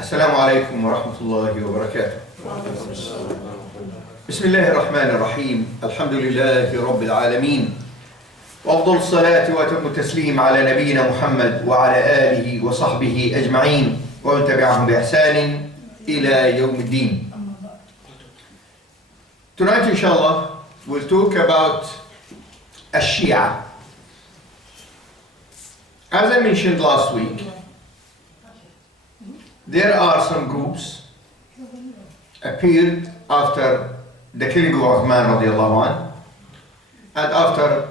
السلام عليكم ورحمة الله وبركاته. بسم الله الرحمن الرحيم. الحمد لله رب العالمين، وأفضل الصلاة وأتم التسليم على نبينا محمد وعلى آله وصحبه أجمعين ومن تبعهم بإحسان إلى يوم الدين. Tonight, inshallah, we'll talk about Shia. As I mentioned last week, there are some groups appeared after the killing of Uthman radiallahu anh, and after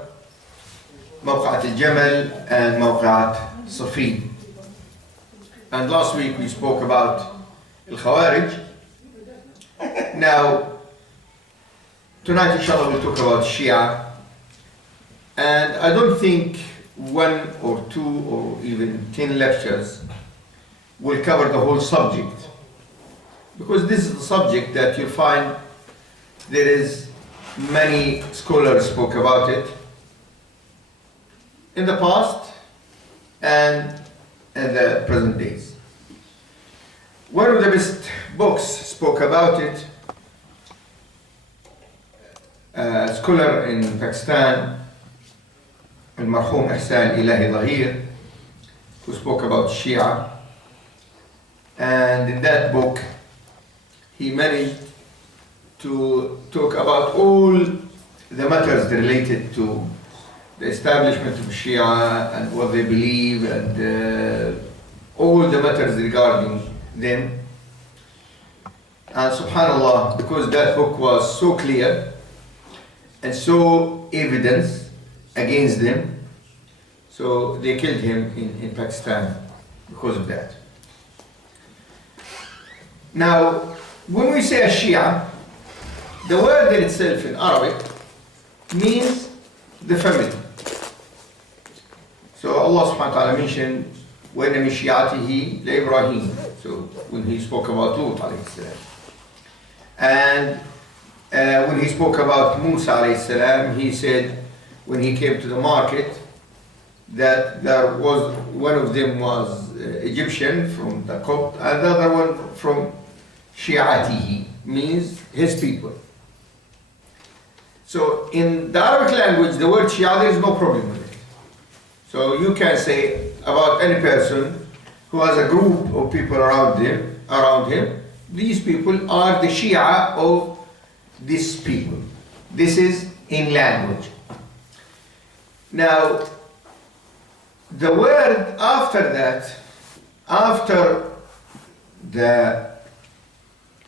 موقعة الجمل and موقعة صفين. And last week we spoke about Al-Khawarij. Now, tonight inshallah we'll talk about Shia. And I don't think 1 or 2 or even 10 lectures will cover the whole subject, because this is the subject that you'll find there is many scholars spoke about it in the past and in the present days. One of the best books spoke about it, a scholar in Pakistan, Al-Marhum Aliy, who spoke about Shia. And in that book, he managed to talk about all the matters related to the establishment of Shia and what they believe and all the matters regarding them. And subhanAllah, because that book was so clear and so evidence against them, so they killed him in Pakistan because of that. Now, when we say Shia, the word in itself in Arabic means the family. So Allah subhanahu wa ta'ala mentioned وَإِنَّ مِنْ شِيَعَتِهِ لِإِبْرَاهِيمَ. So when he spoke about Lut alayhi salam. And when he spoke about Musa alayhi salam, he said when he came to the market that there was one of them was Egyptian from the Copt and the other one from Shi'atihi, means his people. So in the Arabic language, the word Shia, there is no problem with it. So you can say about any person who has a group of people around him, these people are the Shia of these people. This is in language. Now, the word after that, after the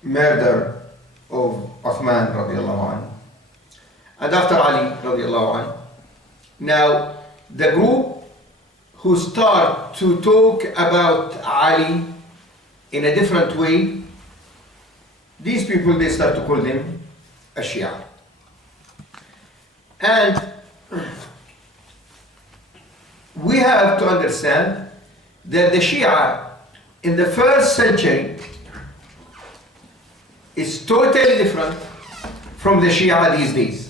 murder of Uthman radiallahu anh, and after Ali radiallahu anh, now the group who start to talk about Ali in a different way, these people, they start to call them a Shia. And we have to understand that the Shia in the first century is totally different from the Shia these days.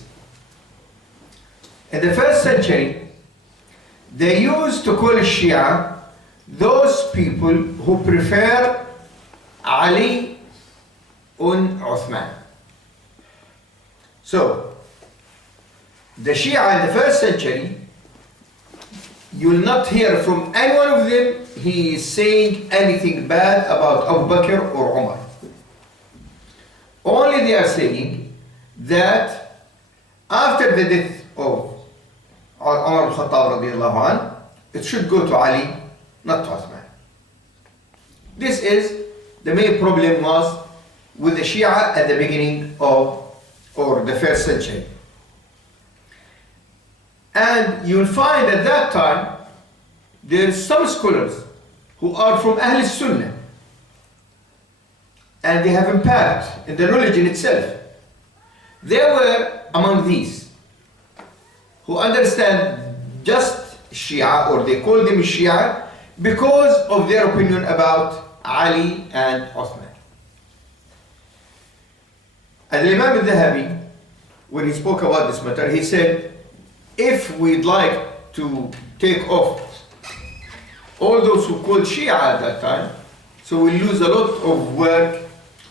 In the first century, they used to call Shia those people who prefer Ali on Uthman. So, the Shia in the first century, you will not hear from any one of them he is saying anything bad about Abu Bakr or Umar. Only they are saying that after the death of Umar al-Khattab radiallahu anh, it should go to Ali, not to Uthman. This is the main problem was with the Shia at the beginning of, or the first century. And you'll find at that time, there are some scholars who are from Ahl Sunnah, and they have impact in the religion itself. They were among these who understand just Shia, or they call them Shia, because of their opinion about Ali and Uthman. And Imam al-Dhahabi, when he spoke about this matter, he said, if we'd like to take off all those who called Shia at that time, So we lose a lot of work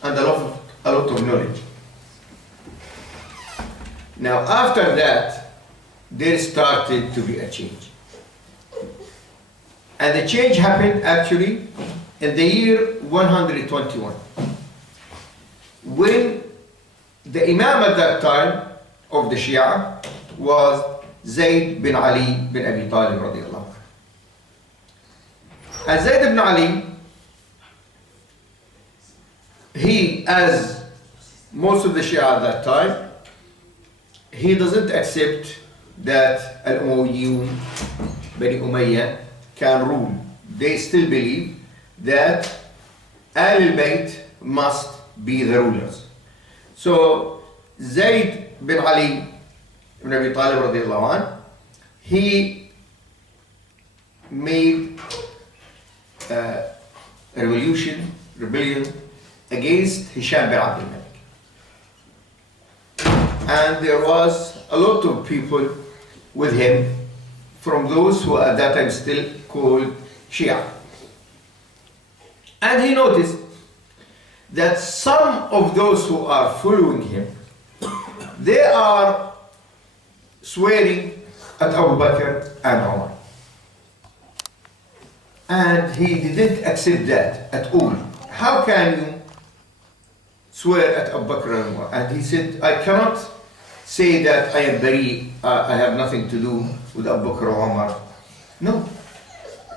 and a lot of knowledge. Now after that, there started to be a change. And the change happened actually in the year 121. When the Imam at that time of the Shia was Zayd bin Ali bin Abi Taalib radiallahu anhu. And Zayd bin Ali, he, as most of the Shia at that time, he doesn't accept that Al-Umayyun, Bani Umayyah, can rule. They still believe that Ahlul Bayt must be the rulers. So Zayd bin Ali ibn Abi Talib radiallahu anh, he made a rebellion against Hisham bin Abdul Malik. And there was a lot of people with him from those who at that time still called Shia. And he noticed that some of those who are following him, they are swearing at Abu Bakr and Umar. And he didn't accept that at all. How can you swear at Abu Bakr and Umar? And he said, I cannot say that I am bari, I have nothing to do with Abu Bakr or Umar. No.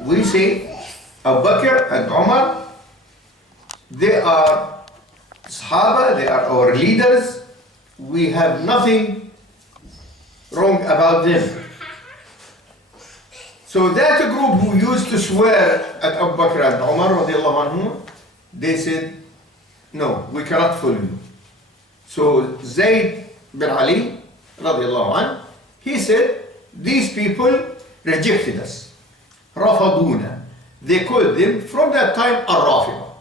We say Abu Bakr and Umar, they are Sahaba, they are our leaders. We have nothing wrong about them. So that group who used to swear at Abu Bakr and Umar radiallahu anhu, they said, no, we cannot follow you. So Zayd bin Ali radiallahu anhu, he said, these people rejected us. Rafaduna. They called them from that time Ar-Rafida.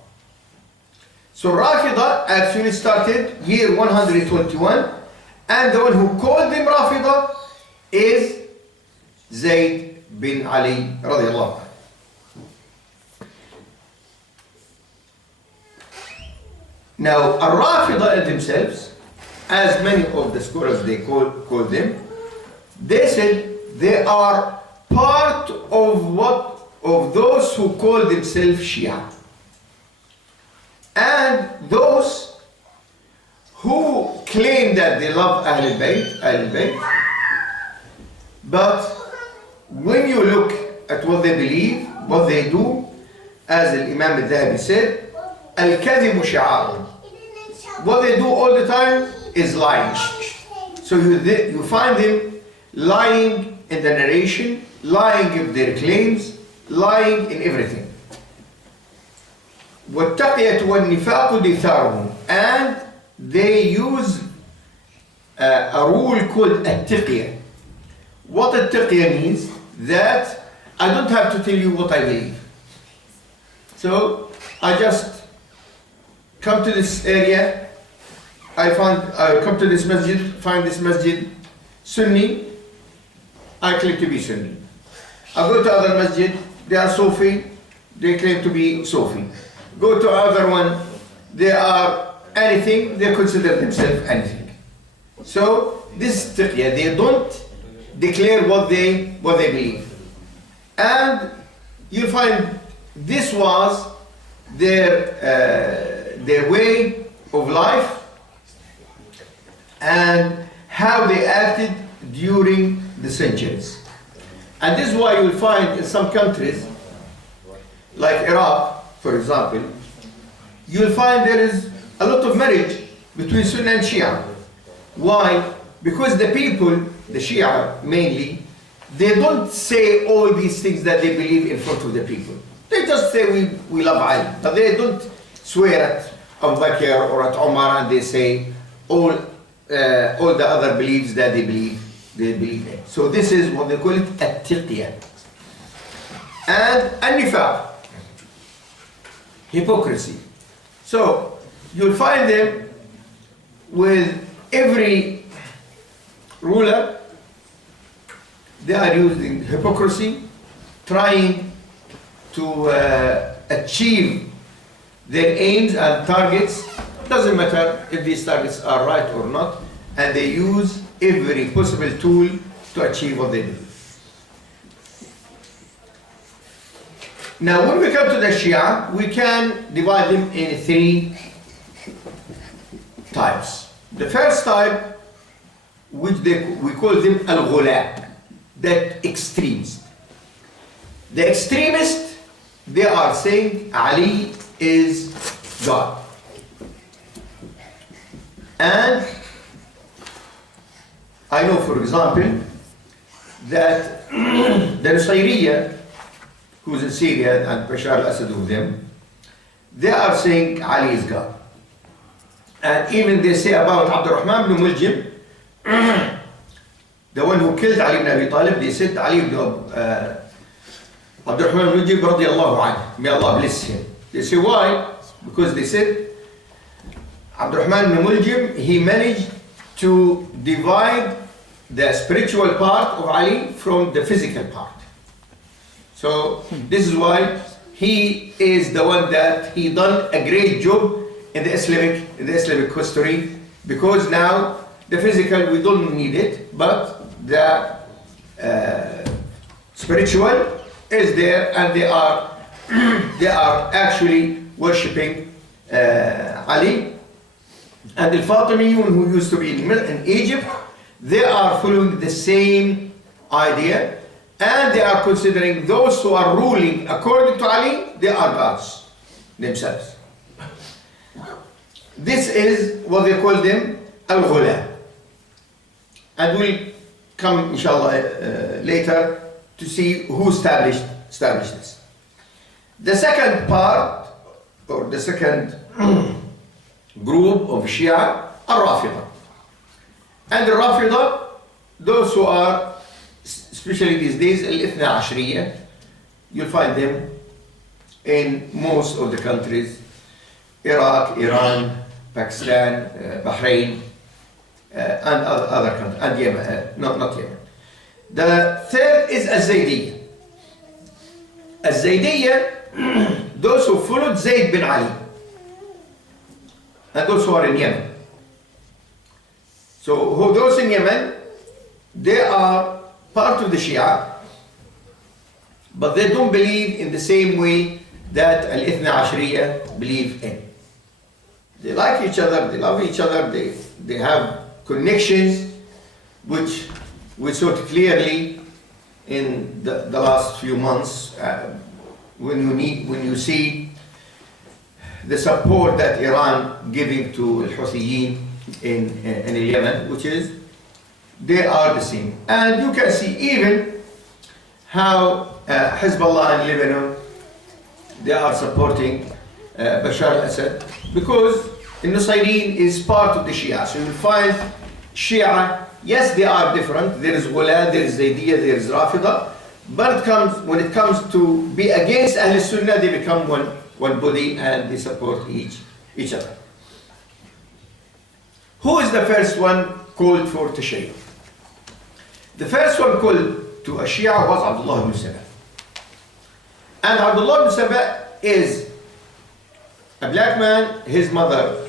So Rafida actually started year 121, and the one who called them Rafida is Zayd bin Ali radiallahu anhu. Now Ar-Rafida themselves, as many of the scholars they call them, they said they are part of those who call themselves Shia. And those who claim that they love Ahlul Bayt, but when you look at what they believe, what they do, as Imam al-Dhahabi said, al-kadhibu shi'ar. What they do all the time is lying. So you find them lying in the narration, lying in their claims, lying in everything. وَالتَّقِيَةُ وَالنِّفَاقُ دِثَارُهُمْ. And they use a rule called التقية. What التقية means? That I don't have to tell you what I believe. So I just come to this area, I come to this masjid, find this masjid Sunni, I claim to be Sunni. I go to other masjid, they are Sufi, they claim to be Sufi. Go to other one, they are anything, they consider themselves anything. So this is taqiyya, they don't declare what they believe. And you find this was their way of life and how they acted during the centuries. And this is why you will find in some countries, like Iraq, for example, you will find there is a lot of marriage between Sunni and Shia. Why? Because the people, the Shia mainly, they don't say all these things that they believe in front of the people. They just say we love Ali, but they don't swear at Abu Bakr or at Umar, and they say all the other beliefs that they believe in. So this is what they call it at-tiqiyah. And an-nifaq, hypocrisy. So you'll find them with every ruler, they are using hypocrisy, trying to achieve their aims and targets. Doesn't matter if these targets are right or not, and they use every possible tool to achieve what they do. Now, when we come to the Shia, we can divide them in 3 types. The first type, which we call them al-ghula, that extremists. The extremists, they are saying Ali is God. And I know, for example, that the Nusayriya, who's in Syria, and Bashar al-Assad with them, they are saying Ali is God. And even they say about Abdurrahman ibn Muljim, the one who killed Ali ibn Abi Taalib, they said Ali ibn Abdurrahman ibn Muljim radiyallahu anhu, may Allah bless him. They say why? Because they said Abdurrahman ibn Muljim, he managed to divide the spiritual part of Ali from the physical part. So this is why he is the one that he done a great job in the Islamic history, because now the physical we don't need it, but the spiritual is there, and they are actually worshipping Ali. And the Fatimiyun, who used to be in Egypt, they are following the same idea, and they are considering those who are ruling according to Ali, they are gods themselves. This is what they call them al-ghula. And we'll come, inshallah, later to see who established this. The second part, or the second group of Shia, are Rafida. And the Rafida, those who are, especially these days, al-Ithna Ashriya, you'll find them in most of the countries, Iraq, Iran, Pakistan, Bahrain, and other countries, and Yemen, not Yemen. The third is Az-Zaydiyya. Az-Zaydiyya, those who followed Zayd bin Ali, and those who are in Yemen. So those in Yemen, they are part of the Shia, but they don't believe in the same way that Al-Ithna Ashriya believe in. They like each other, they love each other, they have connections, which we saw clearly in the last few months when you see the support that Iran giving to Al-Houthiyyin in Yemen, which is they are the same. And you can see even how Hezbollah in Lebanon, they are supporting Bashar al-Assad, because Nusayrin is part of the Shia. So you will find Shia, yes, they are different. There is Ghula, there is Zaydiyya, there is Rafida, but when it comes to be against Ahl Sunnah, they become one body, and they support each other. Who is the first one called for Tashayyu? The first one called to a Shia was Abdullah ibn Saba. And Abdullah ibn Saba is a black man. His mother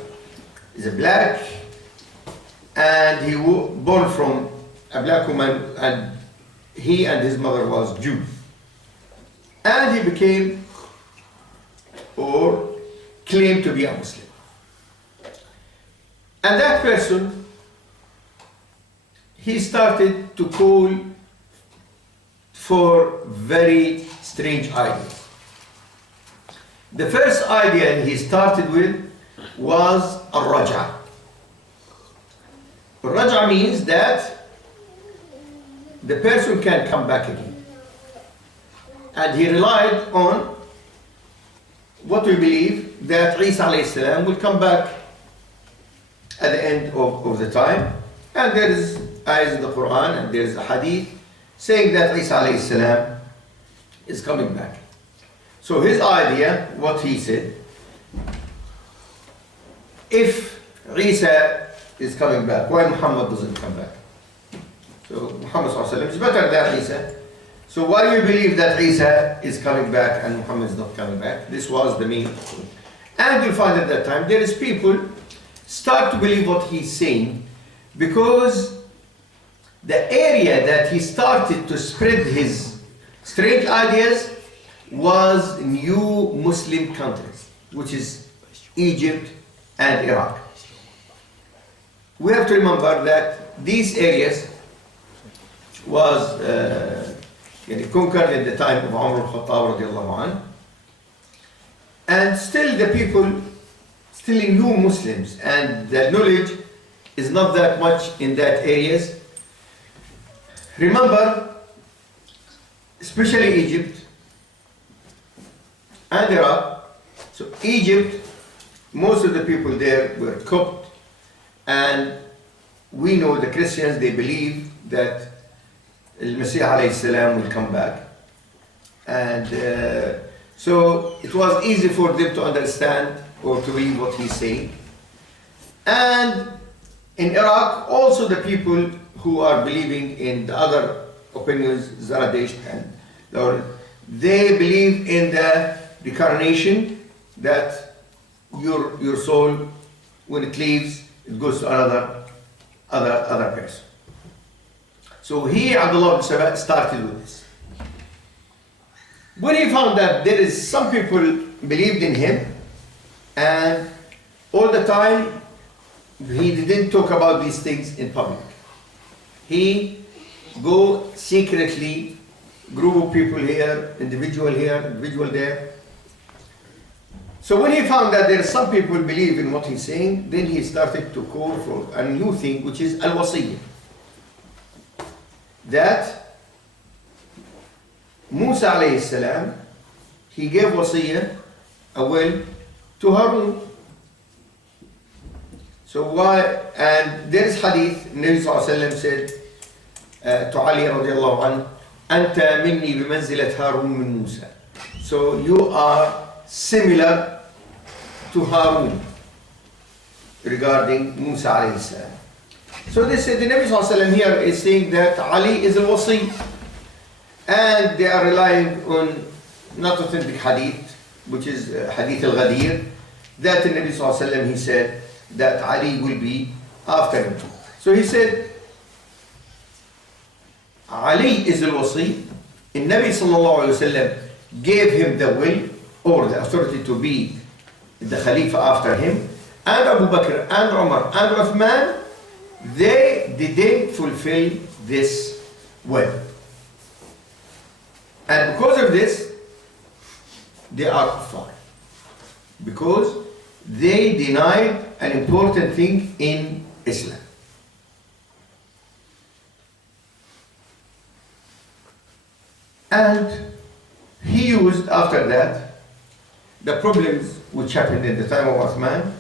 is a black, and he was born from a black woman, and he and his mother was Jew. And he became, or claimed to be, a Muslim. And that person, he started to call for very strange ideas. The first idea he started with was al-Raja. Al-Raja means that the person can come back again. And he relied on what we believe, that Isa alayhi salam will come back at the end of the time. And there is ayahs in the Quran and there is a hadith saying that Isa alayhi salam is coming back. So his idea, what he said, if Isa is coming back, why Muhammad doesn't come back? So Muhammad is better than Isa. So why do you believe that Isa is coming back and Muhammad is not coming back? This was the main. And you'll find at that time there is people start to believe what he's saying, because the area that he started to spread his strange ideas was new Muslim countries, which is Egypt and Iraq. We have to remember that these areas was conquered in the time of Umar al-Khattab radiallahu anhu, and still the people, still new Muslims, and the knowledge is not that much in that areas. Remember, especially Egypt and Iraq. So Egypt, most of the people there were Copt, and we know the Christians, they believe that Al-Masih alayhi salam will come back. And so it was easy for them to understand or to read what he's saying. And in Iraq, also the people who are believing in the other opinions, Zarathustra and they believe in the reincarnation, that your soul, when it leaves, it goes to other person. So he, Abdullah ibn Saba, started with this. When he found that there is some people believed in him, and all the time he didn't talk about these things in public. He go secretly, group of people here, individual there. So when he found that there are some people believe in what he's saying, then he started to call for a new thing, which is al-wasiyyah. That Musa alayhi salam, he gave wasiyyah, a will, to Harun. So why, and there is hadith, Nabi sallallahu alayhi wa sallam said to Ali radiallahu anhu, Anta minni bimanzilat Harun min Musa. So you are similar to Harun regarding Musa alayhi salam. So they said, the Nabi sallallahu alayhi wa sallam here is saying that Ali is al-wasi, and they are relying on not authentic hadith, which is hadith al-Ghadir, that the Nabi sallallahu alayhi wa sallam, he said that Ali will be after him. So he said, Ali is al-wasi, and Nabi sallallahu alayhi wa sallam gave him the will or the authority to be the Khalifa after him, and Abu Bakr and Umar and Uthman, they didn't fulfill this will. And because of this, they are kuffar. Because they denied an important thing in Islam. And he used after that the problems which happened in the time of Uthman.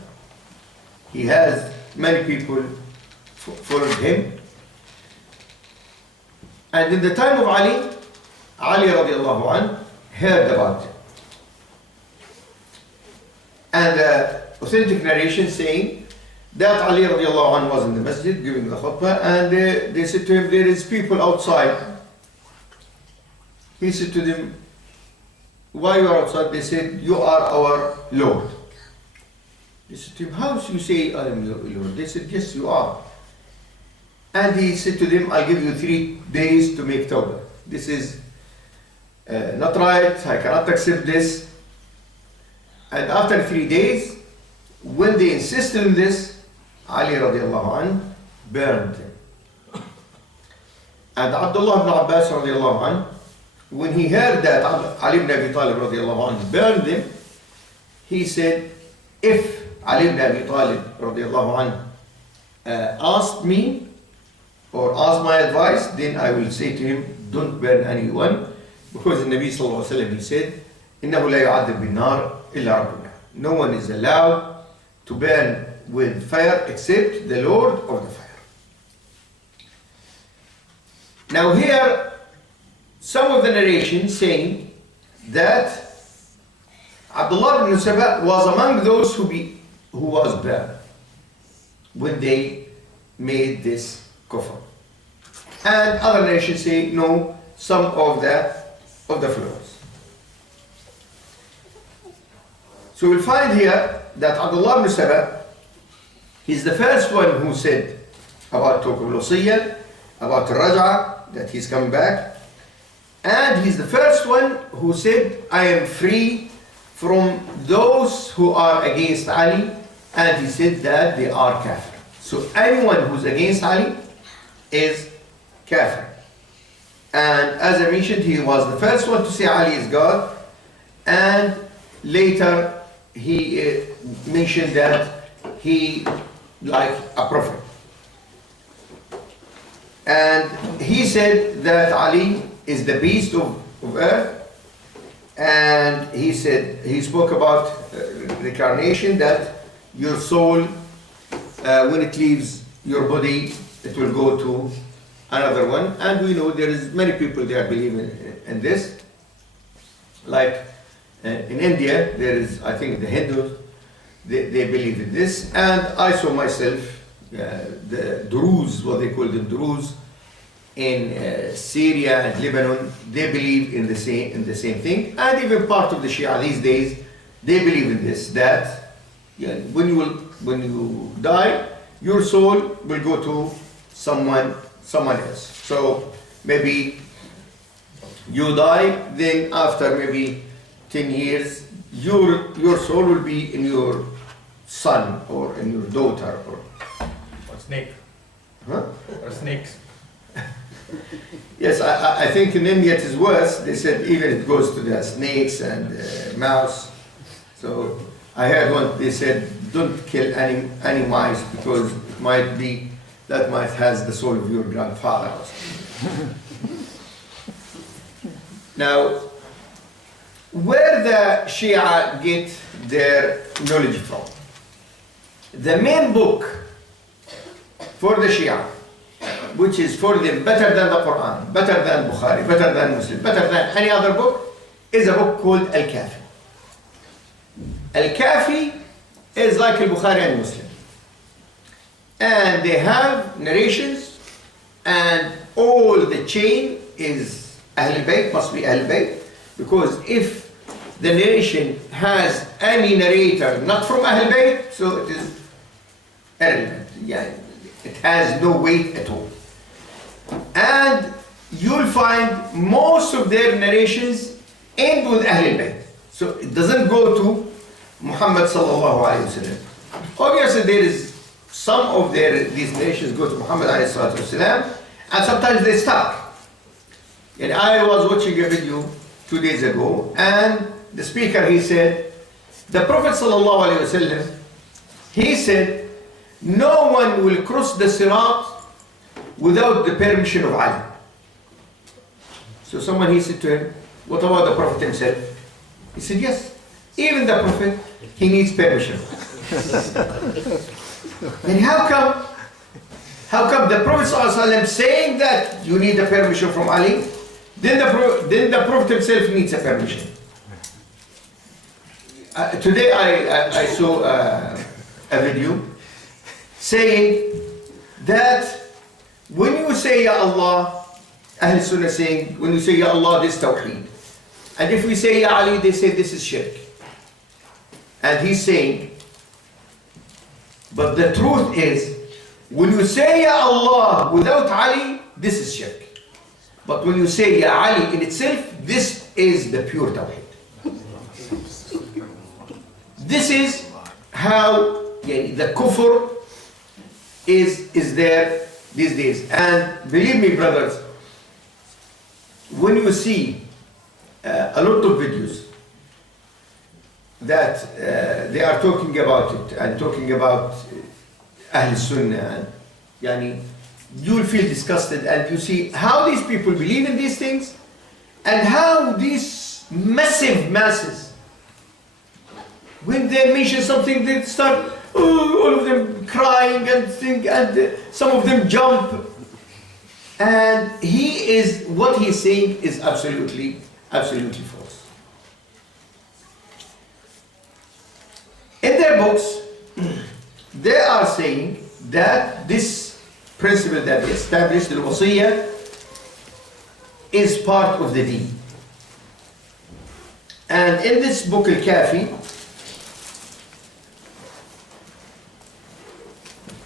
He has many people followed him. And in the time of Ali radiallahu anhu heard about it. And authentic narration saying that Ali radiallahu anhu was in the masjid giving the khutbah, and they said to him, there is people outside. He said to them, why you are outside? They said, you are our Lord. They said to him, how do you say I am your Lord? They said, yes, you are. And he said to them, I'll give you 3 days to make tawbah. This is not right, I cannot accept this. And after 3 days, when they insisted on this, Ali radiallahu anhu burned him. And Abdullah ibn Abbas radiallahu anhu, when he heard that Ali ibn Abi Taalib radiallahu anhu burned him, he said, if Ali ibn Abi Taalib radiallahu anhu asked me or asked my advice, then I will say to him, don't burn anyone, because the Nabi sallallahu alayhi wa sallam, he said, إِنَّهُ لَا يُعَذِّبْ بِالنَّارِ إِلَّا رَبُّنَا. No one is allowed to burn with fire except the Lord of the fire. Now here, some of the narrations saying that Abdullah ibn Saba was among those who was burned when they made this kufr. And other narrations say no, some of the followers. So we'll find here that Abdullah ibn Saba, he's the first one who said about Tawqif al-Wasiyya, about Raj'a, that he's coming back. And he's the first one who said, I am free from those who are against Ali. And he said that they are kafir. So anyone who's against Ali is kafir. And as I mentioned, he was the first one to say Ali is God. And later he mentioned that he like a prophet. And he said that Ali is the beast of earth. And he said, he spoke about reincarnation, that your soul, when it leaves your body, it will go to another one. And we know there is many people that believe in this. Like in India, there is, I think, the Hindus, they believe in this. And I saw myself, the Druze, what they call the Druze, in Syria and Lebanon, they believe in the same thing. And even part of the Shia these days, they believe in this, that when you die, your soul will go to someone else. So maybe you die, then after maybe 10 years, your soul will be in your son or in your daughter or snake. Huh? Or snakes. Yes, I think in India it is worse. They said even it goes to the snakes and mouse. So I heard one, they said don't kill any mice because it might be that mice has the soul of your grandfather or something. Now, where the Shia get their knowledge from? The main book for the Shia, which is for them better than the Quran, better than Bukhari, better than Muslim, better than any other book, is a book called Al-Kafi. Al-Kafi is like Al-Bukhari and Muslim. And they have narrations, and all the chain is Ahlul Bayt, must be Ahlul Bayt, because if the narration has any narrator not from Ahlul Bayt, so it is irrelevant. Yeah, it has no weight at all. And you'll find most of their narrations end with Ahlul Bayt. So it doesn't go to Muhammad sallallahu alayhi wa sallam. Obviously there is some of these narrations go to Muhammad alayhi salatu wasalam, and sometimes they stop. And I was watching a video 2 days ago, and the speaker, he said, the Prophet sallallahu alayhi wa sallam, he said, no one will cross the Sirat without the permission of Ali. So someone, he said to him, what about the Prophet himself? He said, yes, even the Prophet, he needs permission. And how come the Prophet ﷺ saying that you need a permission from Ali, then the Prophet himself needs a permission? Today I saw a video saying that when you say Ya Allah, Ahl Sunnah saying, when you say Ya Allah, this is Tawheed. And if we say Ya Ali, they say this is shirk. And he's saying, but the truth is, when you say Ya Allah without Ali, this is shirk. But when you say Ya Ali in itself, this is the pure Tawheed. This is how the kufr is there these days. And believe me, brothers, when you see a lot of videos that they are talking about it and talking about Ahl Sunnah, and you will feel disgusted, and you see how these people believe in these things and how these massive masses, when they mention something, they start all of them crying and think, and some of them jump. And what he's saying is absolutely false. In their books, they are saying that this principle that they established, the Wasiyya, is part of the deen. And in this book, Al-Kafi,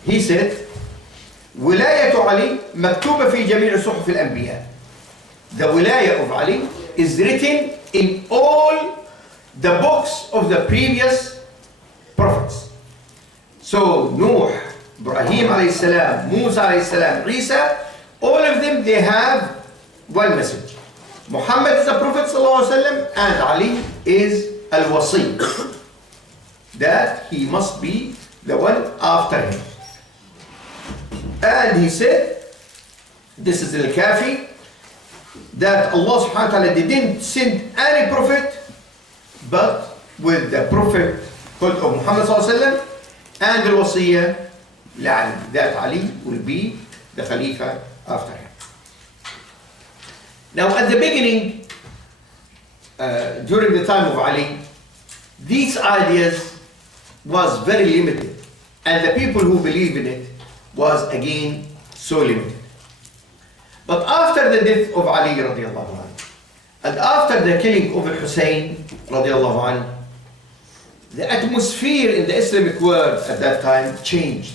he said, ولاية علي مكتوبة في جميع صحف الأنبياء. The wilayah of Ali is written in all the books of the previous prophets. So Nuh, Ibrahim alayhi salam, Musa alayhi salam, Isa, all of them, they have one message. Muhammad is the Prophet sallallahu alaihi wasallam, and Ali is al-Wasi. That he must be the one after him. And he said, this is al-Kafi, that Allah subhanahu wa ta'ala didn't send any prophet but with the prophet called of Muhammad sallallahu alaihi wasallam and the wasiyah لعلي, that Ali will be the Khalifa after him. Now at the beginning, during the time of Ali, these ideas was very limited, and the people who believe in it was again so limited. But after the death of Ali radiallahu anhu, and after the killing of Hussein radiallahu anhu, the atmosphere in the Islamic world at that time changed.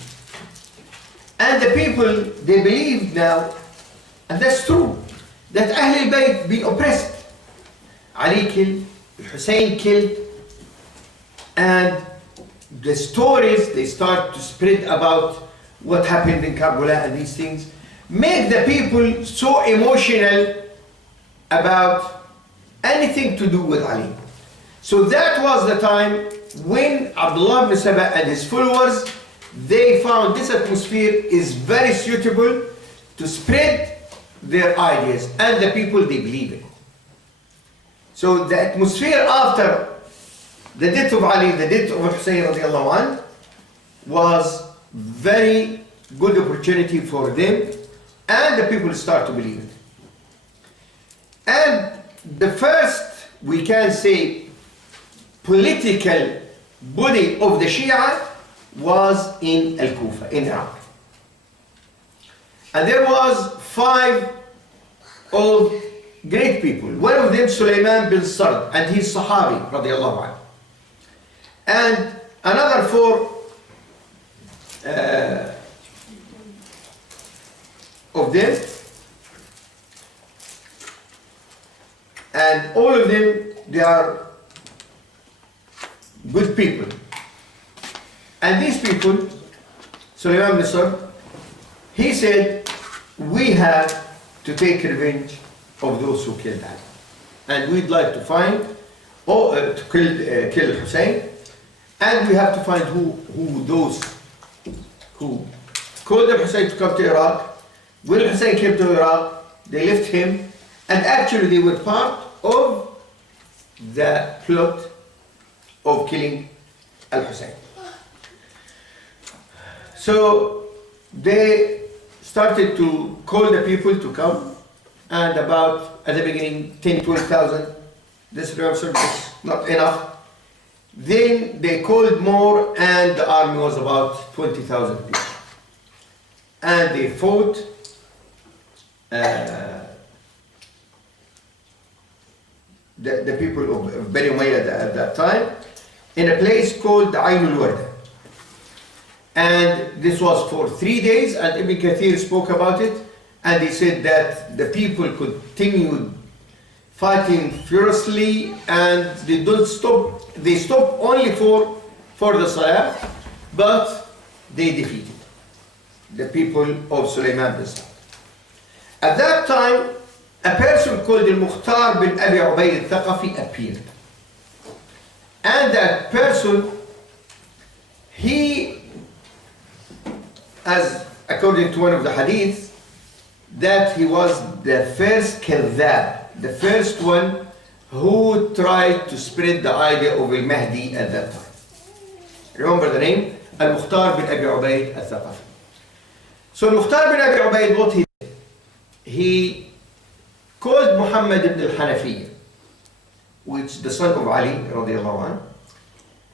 And the people, they believed now, and that's true, that Ahlul Bayt been oppressed. Ali killed, Hussein killed, and the stories, they start to spread about what happened in Karbala and these things, make the people so emotional about anything to do with Ali. So that was the time when Abdullah ibn Saba and his followers, they found this atmosphere is very suitable to spread their ideas, and the people, they believe it. So the atmosphere after the death of Ali, the death of Hussein radiallahu anh, was very good opportunity for them, and the people start to believe it. And the first, we can say, political body of the Shia was in Al-Kufa, in Iraq. And there was 5 of great people. One of them, Sulaiman bin Sard, and he's Sahabi, radiallahu anhu. And another 4 of them, and all of them, they are good people. And these people, Sulaiman bin Sard, he said, we have to take revenge of those who killed Ali. And we'd like to find, or to kill Hussein, and we have to find who those who called Hussein to come to Iraq. When Hussein came to Iraq, they left him, and actually they were part of the plot of killing al-Hussein. So they started to call the people to come, and about, at the beginning, 10,000-12,000. This was not enough. Then they called more, and the army was about 20,000 people. And they fought the people of Bani Umayyah at that time in a place called Ainul Warda. And this was for 3 days, and Ibn Kathir spoke about it, and he said that the people continued fighting furiously, and they don't stop. They stopped only for the Salah, but they defeated the people of Sulaiman bin Sa'd. At that time, a person called Al-Mukhtar bin Abi Ubayd al-Thaqafi appeared. And that person, he, as according to one of the hadiths, that he was the first kadhab, the first one who tried to spread the idea of al-Mahdi at that time. Remember the name? Al-Mukhtar bin Abi Ubayd al-Thaqafi. So Mukhtar bin Abi Ubayd, what he did? He called Muhammad ibn al-Hanafiyyah, which the son of Ali radiallahu anhu,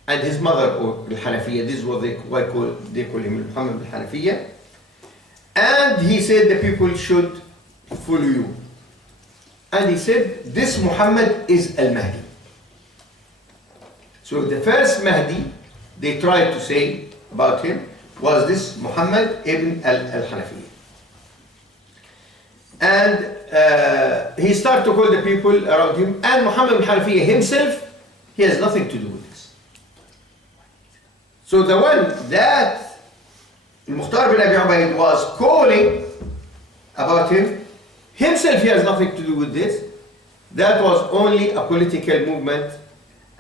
and his mother al-Hanafiyyah. This is what they call him, Muhammad al-Hanafiyyah. And he said the people should follow you. And he said, this Muhammad is al-Mahdi. So the first Mahdi, they tried to say about him, was this Muhammad ibn al-Hanafiyyah. And he started to call the people around him, and Muhammad ibn Hanafiyyah himself, he has nothing to do with this. So the one that Mukhtar bin Abi Ubaid was calling about him, himself he has nothing to do with this. That was only a political movement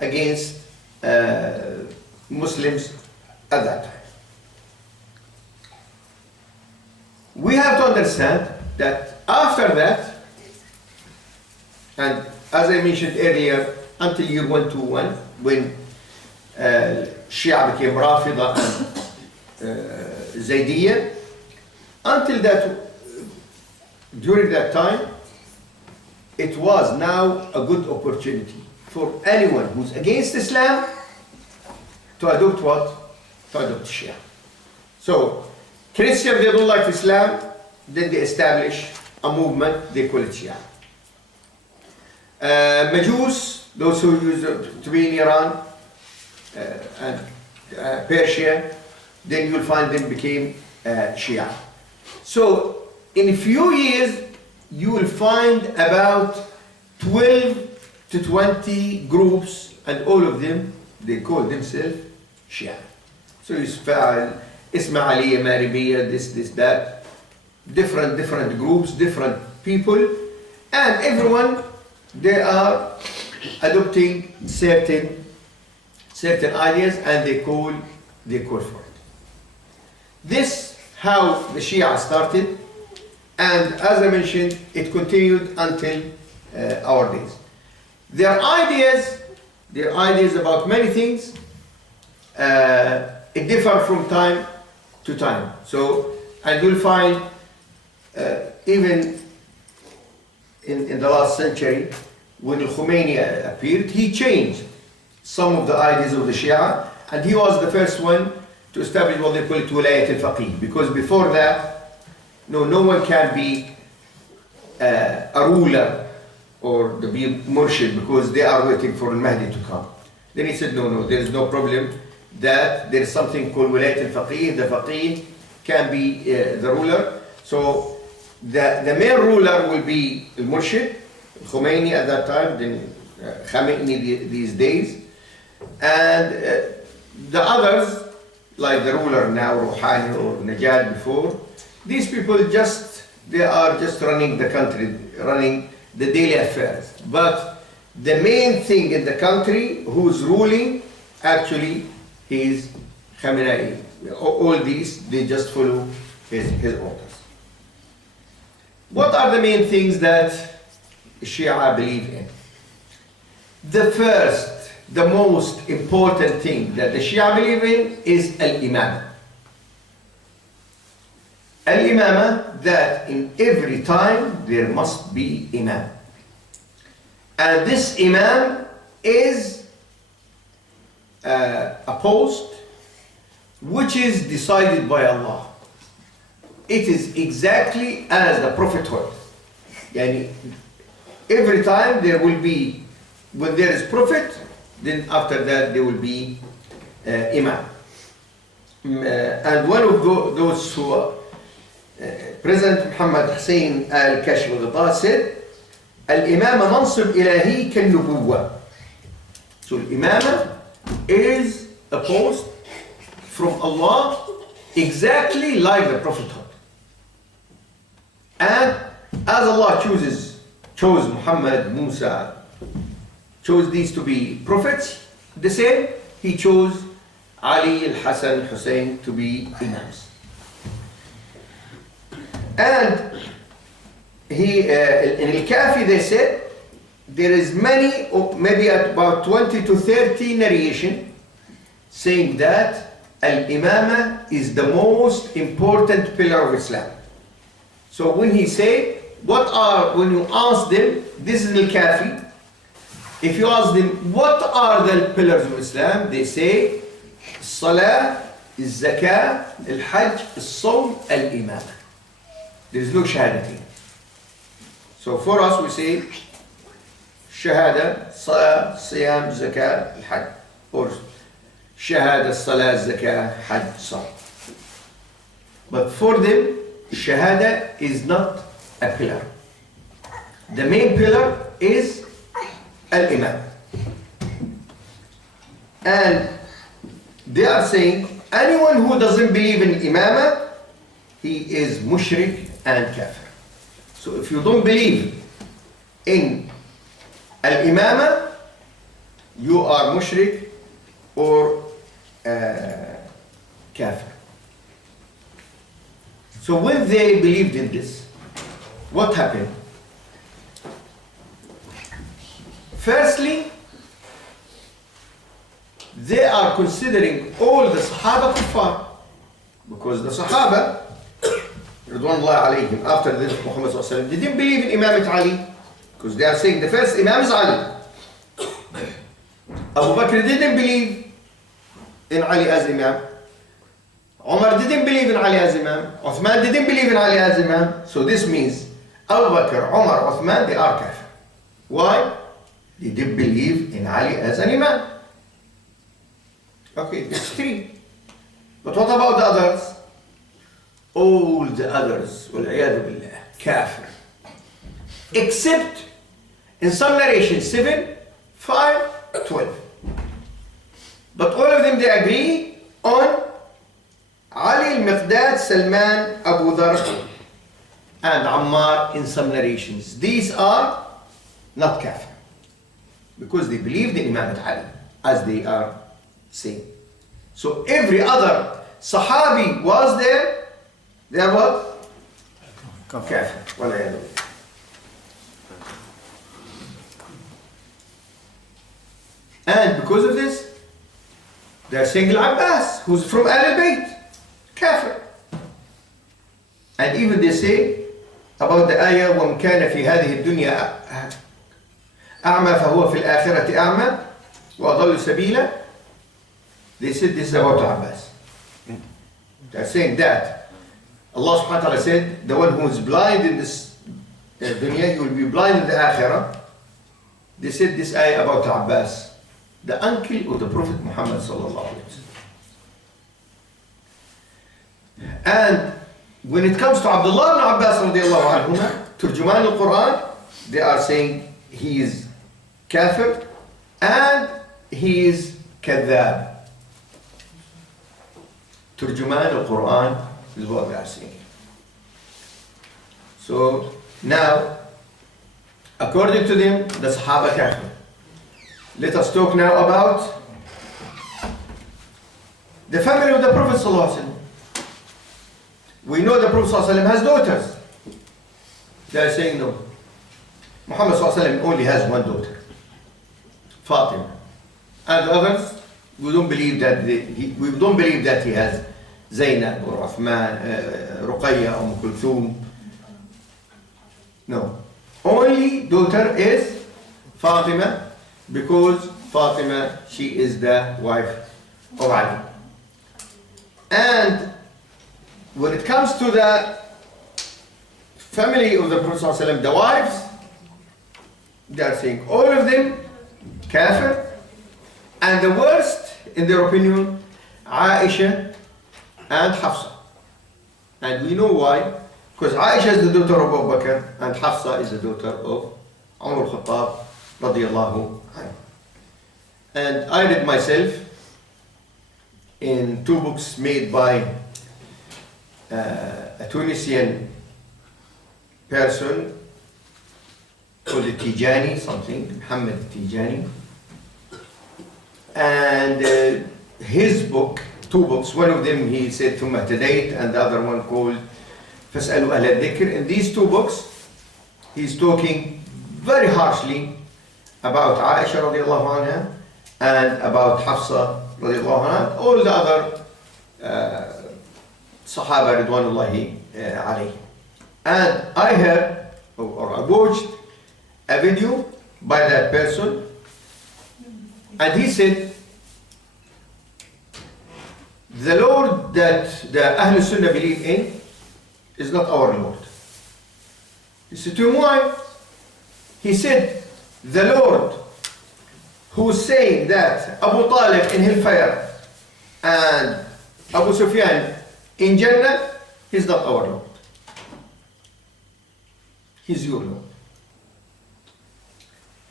against Muslims at that time. We have to understand that after that, and as I mentioned earlier, until year 121, when Shia became Rafida and Zaydiyya, until that, during that time, it was now a good opportunity for anyone who's against Islam to adopt what? To adopt Shia. So, Christians, they don't like Islam, then they establish a movement, they call it Shia. Majus, those who used to be in Iran and Persia, then you'll find them became Shia. So, in a few years, you will find about 12 to 20 groups, and all of them, they call themselves Shia. So Isma Aliy, Maribiyya, this, that, different groups, different people, and everyone, they are adopting certain ideas, and they call for it. This how the Shia started, and as I mentioned, it continued until our days. Their ideas about many things, it differs from time to time. So, and you'll find even in the last century, when Khomeini appeared, he changed some of the ideas of the Shia, and he was the first one to establish what they call it Wilayat al-Faqih, because before that, no one can be a ruler or to be murshid, because they are waiting for al-Mahdi to come. Then he said, no, there is no problem, that there is something called Wilayat al-Faqih. The Faqih can be the ruler. So the main ruler will be al-Murshid, Khomeini at that time, then Khamenei these days. And the others, like the ruler now, Rouhani or Najad before, these people they are just running the country, running the daily affairs. But the main thing in the country, who's ruling, actually, is Khamenei. All these, they just follow his orders. What are the main things that Shia believe in? The first, the most important thing that the Shia believe in is al-Imamah. Al-Imamah, that in every time there must be Imam. And this Imam is a post which is decided by Allah. It is exactly as the prophethood. Yani, every time there will be, when there is prophet, then after that there will be Imam. And one of those who are President Muhammad Hussein al-Kashf al-Ghita said, Al-Imama mansib ilahi kan-nubuwwa. So Imama is a post from Allah exactly like the prophethood. And as Allah chose Muhammad, Musa, chose these to be prophets, the same, He chose Ali, al-Hasan, Hussein to be Imams. And he, in Al-Kafi they said, there is many, maybe about 20 to 30 narration saying that Al-Imamah is the most important pillar of Islam. So when he say, when you ask them, this is Al-Kafi, if you ask them, what are the pillars of Islam? They say, Salah, Zakah, Al-Hajj, Al-Sawm, Al-Imamah. There is no Shahadatin. So for us we say, Shahada, Salah, Siyam, Zakah, Al-Hajj. Or Shahada, Salah, Zakah, Hajj, Sawm. But for them, Shahada is not a pillar. The main pillar is Al-Imam. And they are saying, anyone who doesn't believe in Imamah, he is mushrik and kafir. So if you don't believe in Al-Imamah, you are mushrik or kafir. So when they believed in this, what happened? Firstly, they are considering all the Sahaba kuffar, because the Sahaba, Ridwanullah alayhim, after this Muhammad sallallahu alaihi wasallam, they didn't believe in Imam Ali, because they are saying the first Imam is Ali. Abu Bakr didn't believe in Ali as Imam. Umar didn't believe in Ali as Imam. Uthman didn't believe in Ali as Imam. So this means Abu Bakr, Umar, Uthman, they are kafir. Why? They didn't believe in Ali as an Imam. Okay, it's three. But what about the others? All the others, وَالْعِيَاذُ بِاللَّهِ, kafir. Except in some narrations, 7, 5, 12. But all of them, they agree on Ali, al-Miqdad, Salman, Abu Dharr, and Ammar in some narrations. These are not kafir, because they believed in Imam Ali, as they are saying. So every other Sahabi was there, they are what? Kafir. Kafir. And because of this, they are saying Al-Abbas, who's from Al-Bayt, kafir. And even they say about the ayah, وَمْ كَانَ فِي هَذِهِ الدُّنْيَا أَعْمَى فَهُوَ فِي الْآخِرَةِ أَعْمَى وَأَضَلُّ سَبِيلًا. They said this is about Abbas. They are saying that Allah subhanahu wa ta'ala said, the one who is blind in this dunya, he will be blind in the akhirah. They said this ayah about Abbas, the uncle of the Prophet Muhammad sallallahu alaihi wasallam. And when it comes to Abdullah ibn Abbas radiallahu anhuma, Turjuman al-Quran, they are saying he is kafir and he is kadhab. Turjuman al-Quran is what they are saying. So now, according to them, the Sahaba kafir. Let us talk now about the family of the Prophet sallallahu alaihi wasallam. We know the Prophet sallallahu alaihi wasallam has daughters. They are saying no. Muhammad sallallahu alaihi wasallam only has one daughter, Fatima, and the others we don't believe that we don't believe that he has Zainab or Uthman, Ruqayya or Kulthum. No, only daughter is Fatima, because Fatima, she is the wife of Ali. And when it comes to the family of the Prophet ﷺ, the wives, they are saying all of them kafir, and the worst, in their opinion, Aisha and Hafsa. And we know why. Because Aisha is the daughter of Abu Bakr, and Hafsa is the daughter of Umar al-Khattab radiyallahu anhu. And I read myself in two books made by a Tunisian person called Tijani, something, Muhammad Tijani. And his book, two books, one of them he said ثم اهتديت, and the other one called فاسألوا أهل الذكر. In these two books, he's talking very harshly about Aisha radiallahu anha and about Hafsa radiallahu anha, all the other Sahaba ridwanullahi alayhi. And I heard, or I watched a video by that person, and he said, the Lord that the Ahlul Sunnah believe in is not our Lord. He said to him, why? He said, the Lord who's saying that Abu Taalib in hellfire and Abu Sufyan in Jannah He's not our Lord. He's your Lord.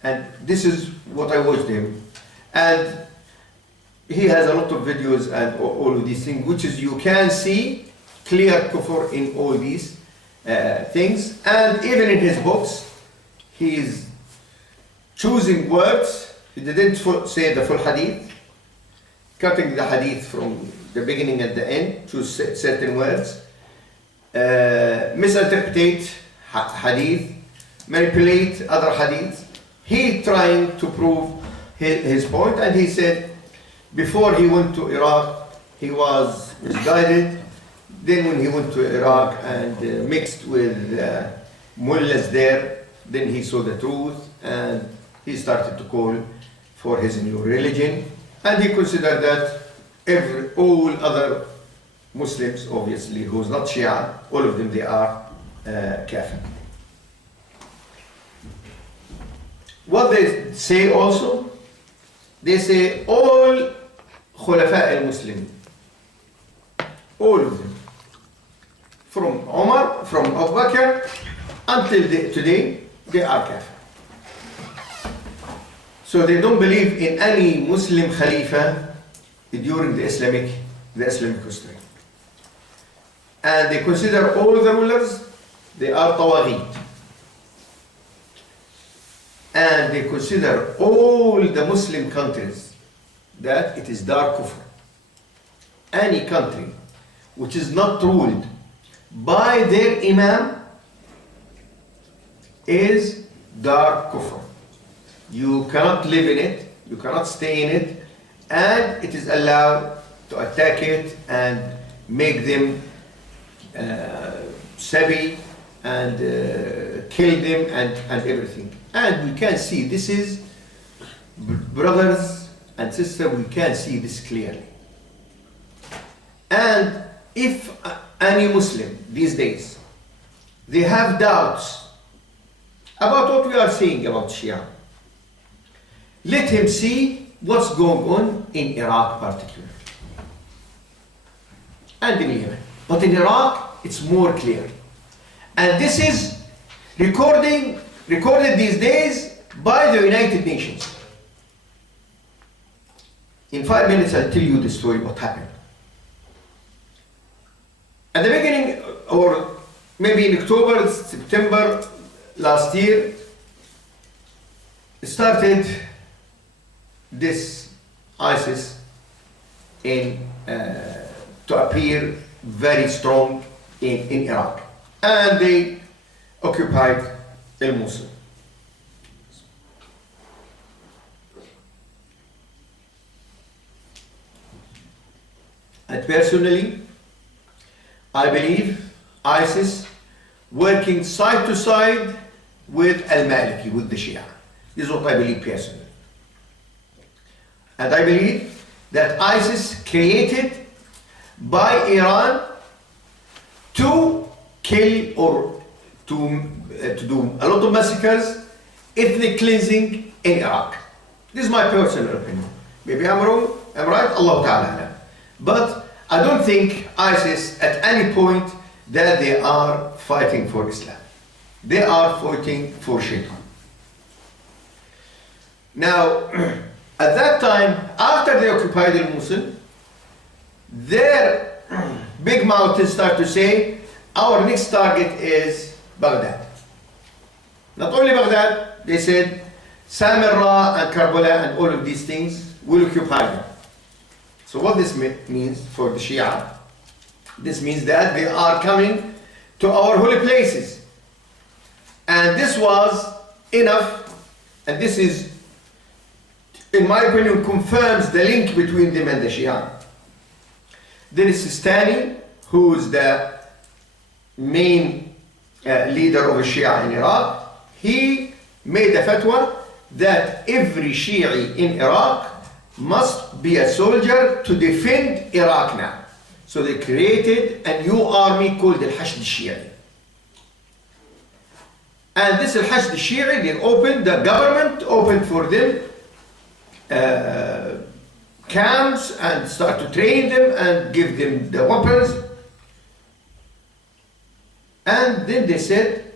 And this is what I watched him. And he has a lot of videos and all of these things, which is you can see clear kufr in all these things. And even in his books, he is choosing words. He didn't say the full hadith, cutting the hadith from the beginning and the end, choose certain words, misinterpret hadith, manipulate other hadith. He trying to prove his point, and he said before he went to Iraq he was misguided. Then when he went to Iraq and mixed with mullahs there, then he saw the truth and he started to call for his new religion, and he considered that all other Muslims, obviously, who's not Shia, all of them, they are kafir. What they say also, they say all Khulafa al-Muslim, all of them, from Umar, from Abu Bakr, until today, they are kafir. So they don't believe in any Muslim Khalifa during the Islamic history. And they consider all the rulers, they are tawaghit. And they consider all the Muslim countries that it is dar kufr. Any country which is not ruled by their imam is dar kufr. You cannot live in it, you cannot stay in it, and it is allowed to attack it and make them sabi and kill them and everything. And we can see this is, brothers and sisters, we can see this clearly. And if any Muslim these days, they have doubts about what we are saying about Shia, let him see what's going on in Iraq particularly, and in Yemen. But in Iraq, it's more clear. And this is recorded these days by the United Nations. In 5 minutes, I'll tell you the story, what happened. At the beginning, or maybe in October, September last year, started this ISIS to appear very strong in Iraq. And they occupied Mosul. And personally, I believe ISIS working side to side with al-Maliki, with the Shia. This is what I believe personally. And I believe that ISIS created by Iran to kill or to do a lot of massacres, ethnic cleansing in Iraq. This is my personal opinion. Maybe I'm wrong, I'm right, Allah Ta'ala. But I don't think ISIS at any point that they are fighting for Islam. They are fighting for Shaitan. Now, at that time, after they occupied Mosul, their big mouths start to say, our next target is Baghdad. Not only Baghdad, they said, Samarra and Karbala and all of these things will occupy them. So what this means for the Shia, this means that they are coming to our holy places. And this was enough, and this is, in my opinion, confirms the link between them and the Shia. There is Sistani, who is the main leader of the Shia in Iraq. He made a fatwa that every Shi'i in Iraq must be a soldier to defend Iraq now. So they created a new army called Al-Hashd Shi'i. And this Al-Hashd Shi'i, they opened, the government opened for them camps and start to train them and give them the weapons. And then they said,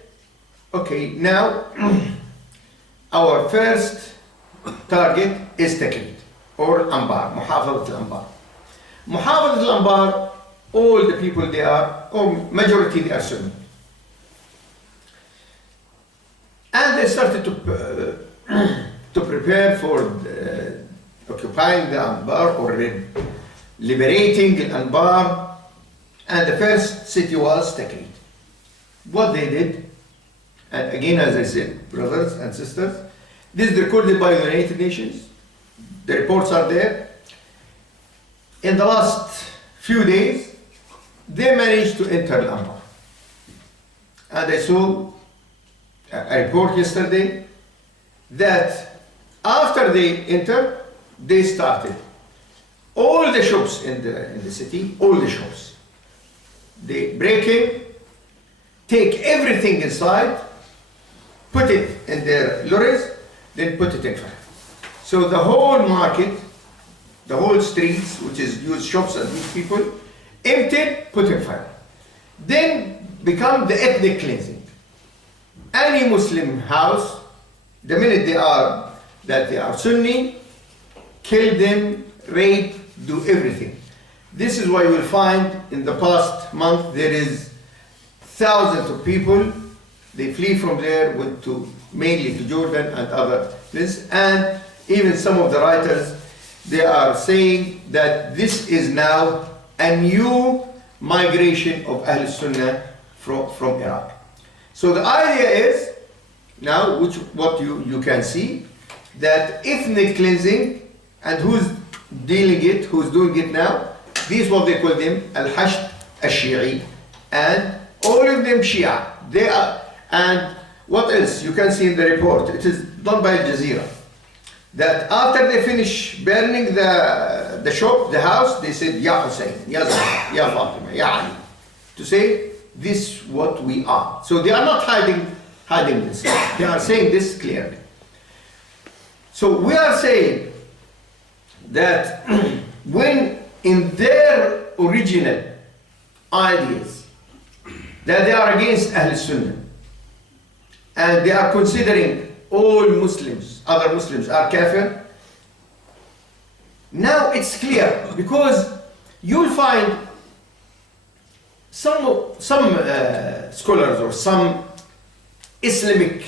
okay, now our first target is Tikrit or Anbar, Muhafadat al-Anbar. Muhafadat al-Anbar, all the people they are, or majority they are Sunni. And they started to prepare for occupying the Anbar or liberating the Anbar. And the first city was Tikrit. What they did, and again as I said, brothers and sisters, this is recorded by the United Nations. The reports are there. In the last few days, they managed to enter Anbar. And I saw a report yesterday that after they entered, they started all the shops in the city, all the shops. They break in, take everything inside, put it in their lorries, then put it in fire. So the whole market, the whole streets, which is used shops and these people, emptied, put in fire. Then become the ethnic cleansing. Any Muslim house, the minute they are Sunni, kill them, rape, do everything. This is why you will find in the past month there is thousands of people, they flee from there, went to mainly to Jordan and other places, and even some of the writers, they are saying that this is now a new migration of Ahl Sunnah from Iraq. So the idea is now, what you can see, that ethnic cleansing, and who's dealing it, who's doing it now, these what they call them al-Hashd al-Shi'i, and all of them Shia. They are, and what else you can see in the report, it is done by Al Jazeera, that after they finish burning the shop, the house, they said, Ya Hussein, Ya Zahra, Ya Fatima, Ya Ali, to say, this is what we are. So they are not hiding this. They are saying this clearly. So we are saying that when in their original ideas that they are against Ahl Sunnah and they are considering all Muslims, other Muslims are kafir, now it's clear because you'll find some scholars or some Islamic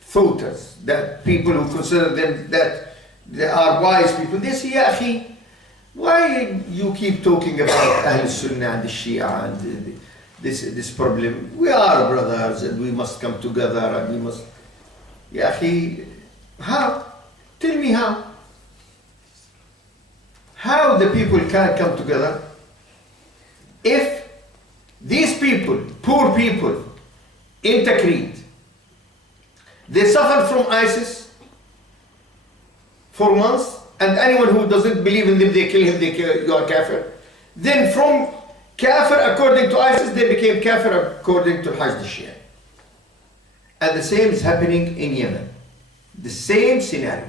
thoughters, that people who consider them that they are wise people, they say, Ya akhi, why you keep talking about Ahl Sunnah and the Shia and this problem? We are brothers and we must come together and we must... Ya akhi, how? Tell me how. How the people can come together if these people, poor people, in Tikrit, they suffer from ISIS for months, and anyone who doesn't believe in them, they kill him, you are kafir. Then from kafir according to ISIS, they became kafir according to Hashd al-Shia. And the same is happening in Yemen. The same scenario.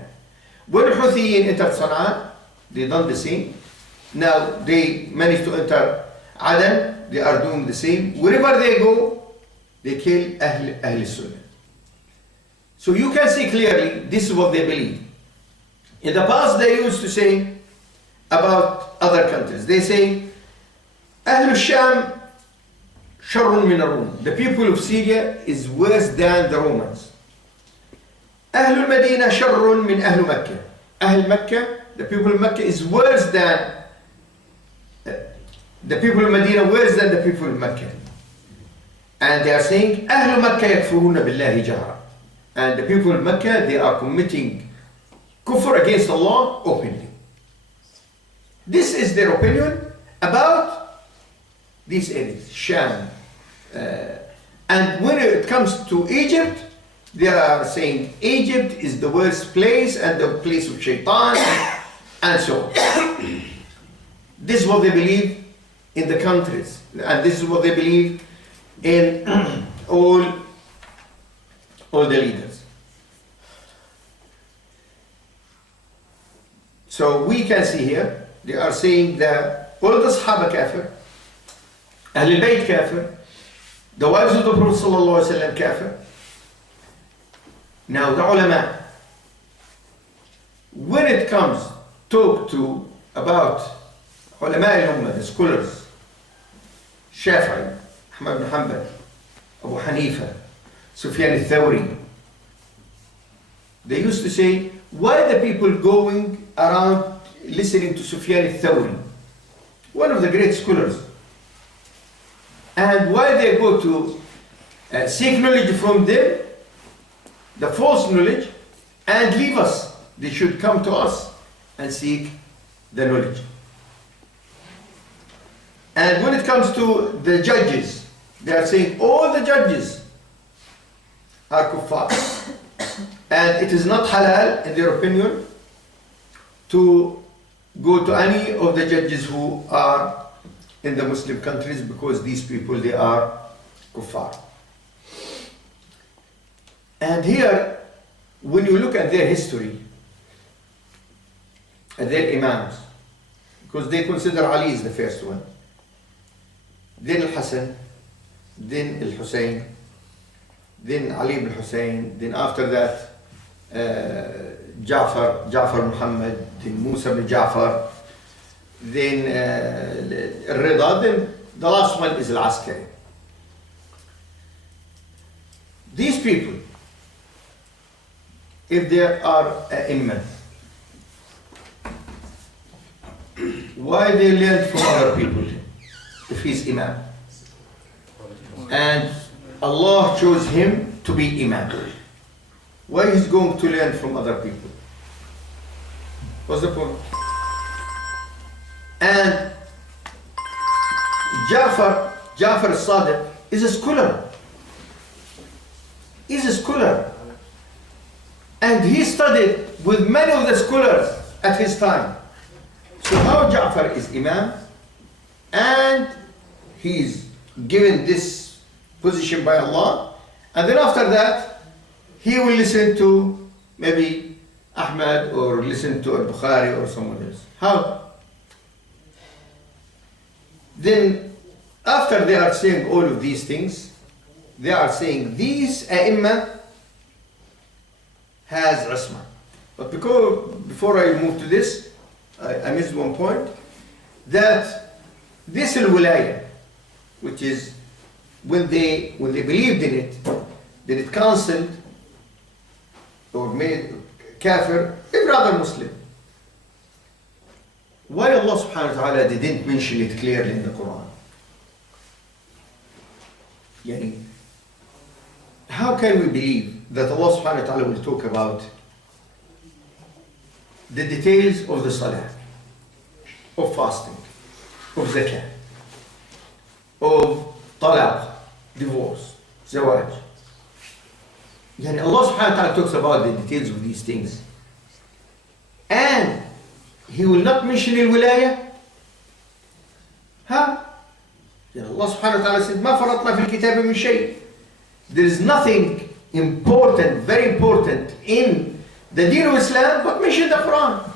When Houthiyyin entered Sana'a, they done the same. Now they managed to enter Aden, they are doing the same. Wherever they go, they kill Ahl Sunnah. So you can see clearly, this is what they believe. In the past, they used to say about other countries, they say, Ahl Sham sharrun min ar-Rum. The people of Syria is worse than the Romans. Ahl al-Madinah sharrun min Ahl Makkah. Ahl Makkah, the people of Makkah is worse than the people of Medina, worse than the people of Makkah. And they are saying, Ahl Makkah yakfuruna billahi jahra. And the people of Makkah, they are committing kufr against Allah openly. This is their opinion about these areas, Sham. And when it comes to Egypt, they are saying Egypt is the worst place and the place of shaitan and so on. This is what they believe in the countries, and this is what they believe in all the leaders. So we can see here, they are saying that all the Sahaba kafir, Ahl al-Bayt kafir, the wives of the Prophet sallallahu alaihi wasallam kafir. Now the ulama, when it comes talk to about ulama al-ummah, the scholars, Shafi'i, Ahmad ibn Hanbal, Abu Hanifa, Sufyan al-Thawri, they used to say, why are the people going around listening to Sufyan al-Thawri, one of the great scholars, and why they go to seek knowledge from them, the false knowledge, and leave us? They should come to us and seek the knowledge. And when it comes to the judges, they are saying all the judges are kuffar. And it is not halal, in their opinion, to go to any of the judges who are in the Muslim countries, because these people, they are kuffar. And here, when you look at their history, at their imams, because they consider Ali is the first one, then Al-Hassan, then Al-Hussein, then Ali ibn Hussein, then after that Ja'far Muhammad, then Musa ibn Ja'far, then Rida, then the last one is Al-Askari. These people, if they are imam, why they learn from other people if he's imam? And Allah chose him to be imam. Why he's going to learn from other people? What's the point? And Ja'far al-Sadiq is a scholar. He's a scholar. And he studied with many of the scholars at his time. So how Ja'far is imam and he's given this position by Allah, and then after that he will listen to maybe Ahmad or listen to Al-Bukhari or someone else. How? Then after they are saying all of these things, they are saying these A'imma has Usma. But before I move to this, I missed one point, that this al-wilaya, which is when they believed in it, then it cancelled or made kafir every other Muslim. Why Allah subhanahu wa ta'ala didn't mention it clearly in the Quran? Yani, how can we believe that Allah subhanahu wa ta'ala will talk about the details of the salah, of fasting, of zakah, of talaq, divorce, zawaj? Yani Allah subhanahu wa ta'ala talks about the details of these things, and He will not mention al-wilaya? How? Yani Allah subhanahu wa ta'ala said, مَا فَرَطْنَا فِي الْكِتَابِ مِنْ شَيْءٍ. There is nothing important, very important in the deen of Islam, but mention the Quran.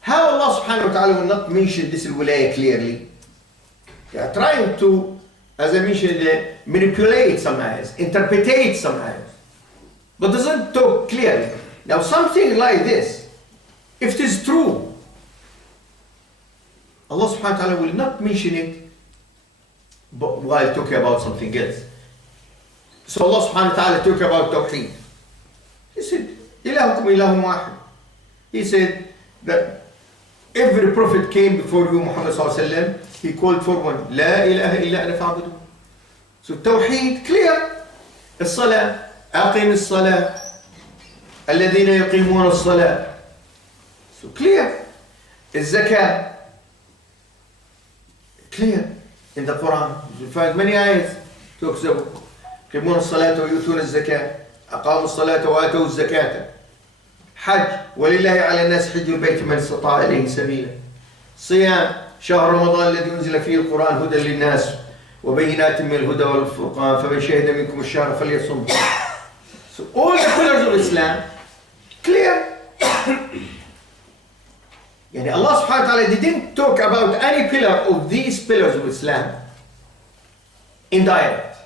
How Allah subhanahu wa ta'ala will not mention this al-wilaya clearly? They are trying to, as I mentioned, manipulate some ayahs, interpretate some ayahs, but doesn't talk clearly. Now something like this, if it is true, Allah subhanahu wa ta'ala will not mention it but while talking about something else. So Allah subhanahu wa ta'ala talked about Tawheed. He said, إِلَهُكُمْ إِلَهٌ وَاحِدٌ. He said that every prophet came before you, Muhammad sallallahu alayhi wa sallam, he called for one, لا إله إلا أنا فاعبدون. So Tawheed, clear. الصلاة, أقيم الصلاة, الذين يقيمون الصلاة. So clear. الزكاة, clear in the Quran. You find many ayahs talks about يقيمون الصلاة ويؤتون الزكاة أقاموا الصلاة وآتوا الزكاة. حج ولله على الناس حج البيت من استطاع إليه سبيلا. صيام شهر رمضان الذي أنزل فيه القرآن هدى للناس وبينات من الهدى والفرقان فمن شهد منكم الشهر فليصم. So all the pillars of Islam clear. Yani Allah subhanahu wa ta'ala didn't talk about any pillar of these pillars of Islam indirect.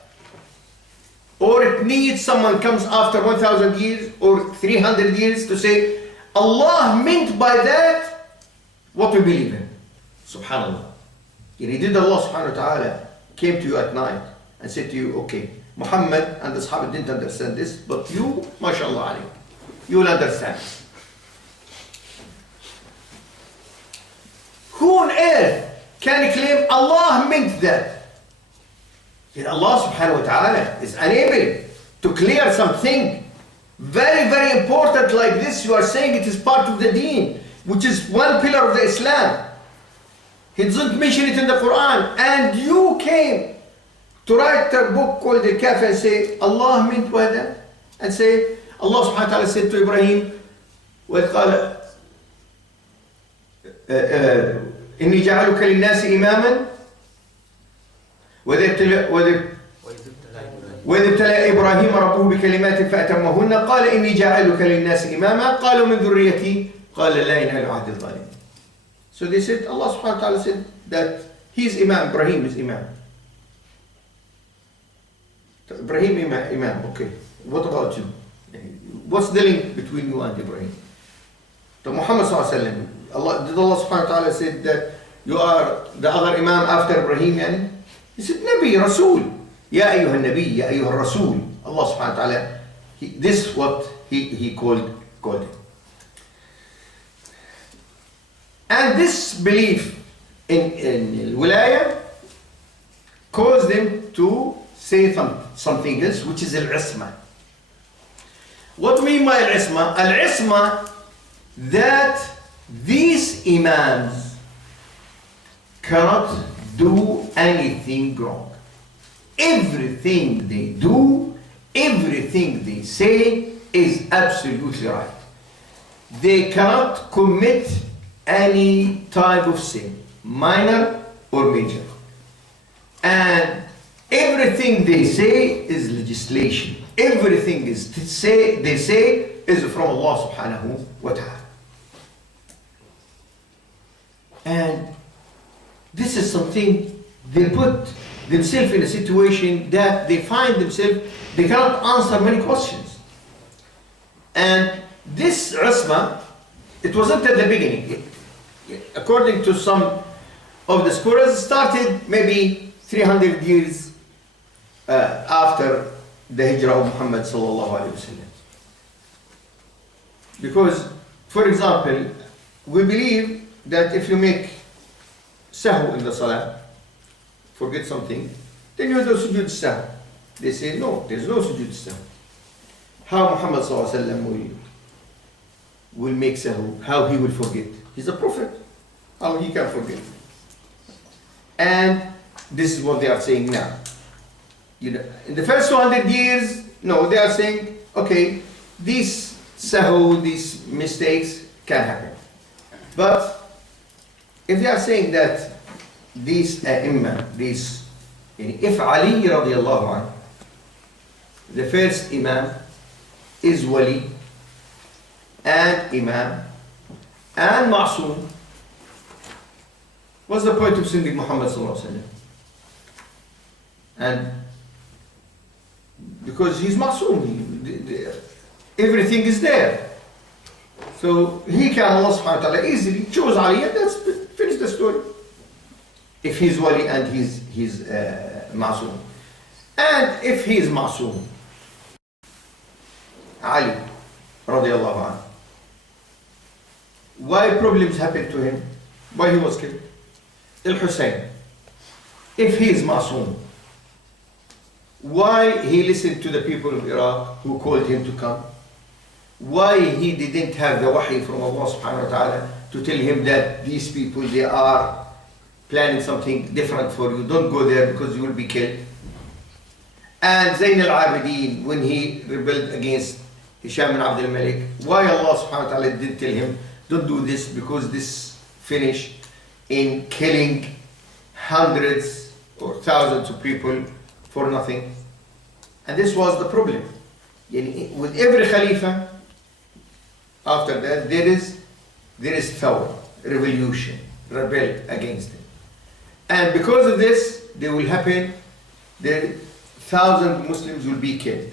or it needs someone comes after 1,000 years or 300 years to say, Allah meant by that what we believe in. Subhanallah. Did Allah subhanahu wa ta'ala came to you at night and said to you, okay, Muhammad and the Sahaba didn't understand this, but you, mashallah alayk, you will understand. Who on earth can claim Allah meant that? Yet Allah subhanahu wa ta'ala is unable to clear something very, very important like this. You are saying it is part of the deen, which is one pillar of the Islam. He doesn't mention it in the Quran, and you came to write a book called the Kaf and say Allah meant by that, and say Allah subhanahu wa ta'ala said to Ibrahim, وَإِذْ قَالَ إِنِّي جَعَلُكَ لِلنَّاسِ إِمَامًا وإذ ابتلى إبراهيم ربه بكلمات فأتمهن قال إني جاعلك للناس إماما قالوا من ذريتي قال لا ينال عهد الظالمين. So they said, Allah subhanahu wa ta'ala said that he is Imam, Ibrahim is Imam. Ibrahim Imam, okay. What about you? What's the link between you and Ibrahim? So Muhammad sallallahu alayhi wa sallam, did Allah subhanahu wa ta'ala say that you are the other Imam after Ibrahim? Yani? He said, Nabi, Rasul. Ya ayyuha Nabi, ya ayyuha Rasul. Allah subhanahu wa ta'ala, this is what he called it. And this belief in wilaya caused them to say something else, which is al-isma. What do we mean by al-isma? Al-isma, that these imams cannot do anything wrong. Everything they do, everything they say is absolutely right. They cannot commit any type of sin, minor or major. And everything they say is legislation. Everything they say is from Allah subhanahu wa ta'ala. And this is something they put themselves in a situation that they find themselves, they cannot answer many questions. And this isma, it wasn't at the beginning. According to some of the scholars, started maybe 300 years after the hijrah of Muhammad sallallahu alaihi wasallam. Because, for example, we believe that if you make sahw in the salah, forget something, then you do sujood sahw. They say no, there's no sujood sahw. How Muhammad sallallahu alaihi wasallam will make sahw? How he will forget? He's a prophet. How he can forget? And this is what they are saying now. You know, in the first 200 years, no, they are saying, okay, these sahw, these mistakes can happen. But if they are saying that these if Ali radiallahu anhu, the first imam, is wali and imam and ma'soom, what's the point of sending Muhammad sallallahu alaihi wasallam? And because he's ma'soom, everything is there. So he can, Allah subhanahu wa ta'ala, easily choose Ali and that's finish the story. If he's wali and he's ma'soom. And if he is ma'soom, Ali radiallahu anhu, why problems happened to him? Why he was killed? Al-Hussein, if he is ma'soom, why he listened to the people of Iraq who called him to come? Why he didn't have the wahi from Allah subhanahu wa ta'ala to tell him that these people, they are planning something different for you, don't go there because you will be killed? And Zayn al-Abidin, when he rebelled against Hisham bin Abdul Malik, why Allah subhanahu wa ta'ala didn't tell him, don't do this because this finished in killing hundreds or thousands of people for nothing? And this was the problem. With every Khalifa, after that, there is thawr, revolution, rebel against it. And because of this, there will happen the thousand Muslims will be killed.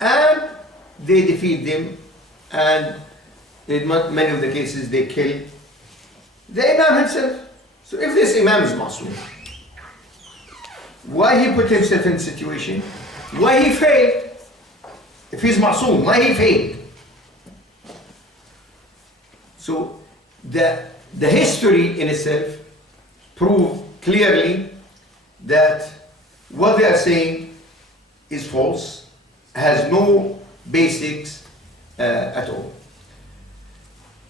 And they defeat them, and in many of the cases they kill the Imam himself. So if this Imam is Masoom, why he put himself in situation? Why he failed? If he's Masoom, why he failed? So the history in itself proves clearly that what they are saying is false, has no basics at all.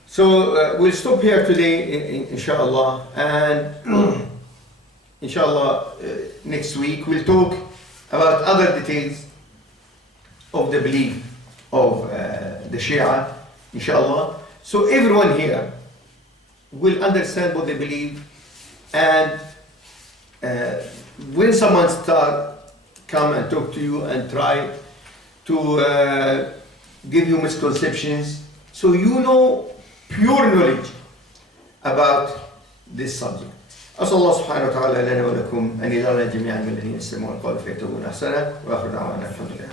So we'll stop here today, inshallah, and inshallah next week we'll talk about other details of the belief of the Shia, inshallah. So everyone here will understand what they believe, and when someone come and talk to you and try to give you misconceptions, so you know pure knowledge about this subject. أسأل الله سبحانه وتعالى لنا ولكم أن يجعلنا جميعا من الذين يستمعون القول فيتبعون أحسنه وآخر دعوانا الحمد لله.